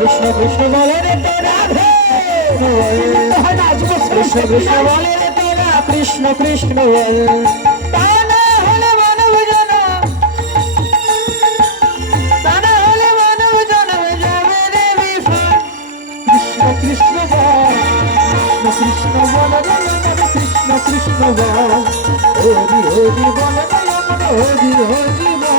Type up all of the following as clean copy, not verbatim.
কৃষ্ণ কৃষ্ণ বলে রে তো রাধে, কৃষ্ণ কৃষ্ণ বলে রে তোরা কৃষ্ণ কৃষ্ণ বল। তা না হলে মানব জনম, তা না হলে মানব জনম যাবে রে বিফল। কৃষ্ণ কৃষ্ণ বল, কৃষ্ণ বল রে কৃষ্ণ কৃষ্ণ বল, হরি হরি বল রে হরি হরি বল।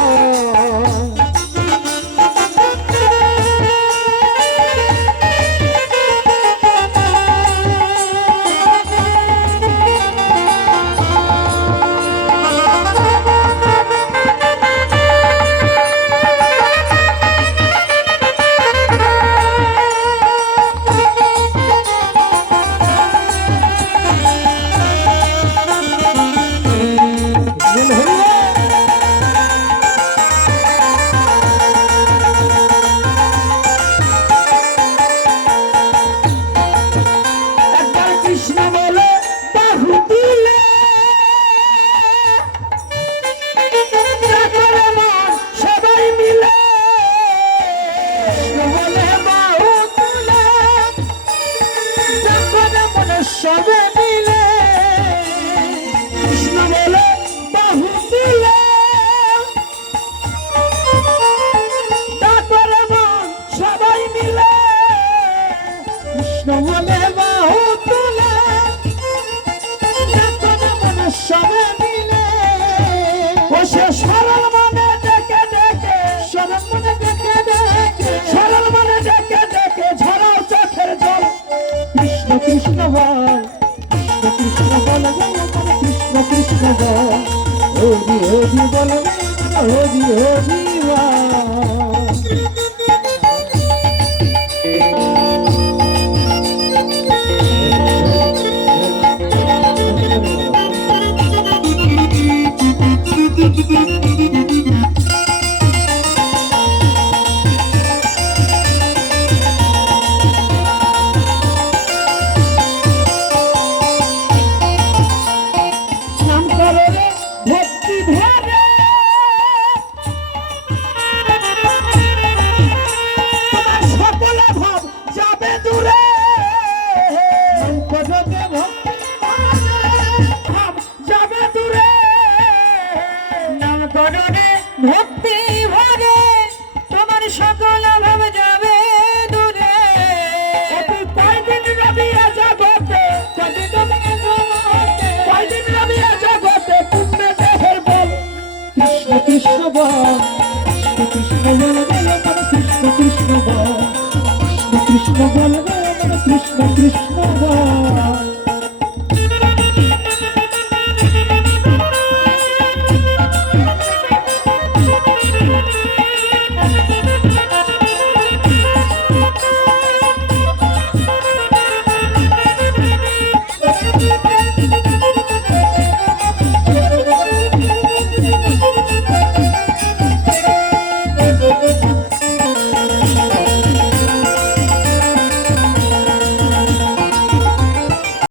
সবে মিলে কৃষ্ণ বলে বাহু দিলে, তারপরে মন সবাই মিলে কৃষ্ণ বলে বাহু তুলে, তারপরে মন সবে মিলে বসে সরল মনে ডেকে ডেকে, সরল মনে ডেকে ডেকে, সরল মনে ডেকে ডেকে ঝরাও চোখের জল। কৃষ্ণ কৃষ্ণ বল, কৃষ্ণ বল কৃষ্ণ কৃষ্ণ বল, হরি হরি বল হরি হরি বল। ভক্তি ভরে তোমার সকল ভাব যাবে দূরে, কয়দিন রবিয়া জগতে, কয়দিন রবিয়া জগতে কুম্ভে দেহের বল। কৃষ্ণ কৃষ্ণ বল, কৃষ্ণ বল কৃষ্ণ কৃষ্ণ বল, কৃষ্ণ বল কৃষ্ণ কৃষ্ণ বল।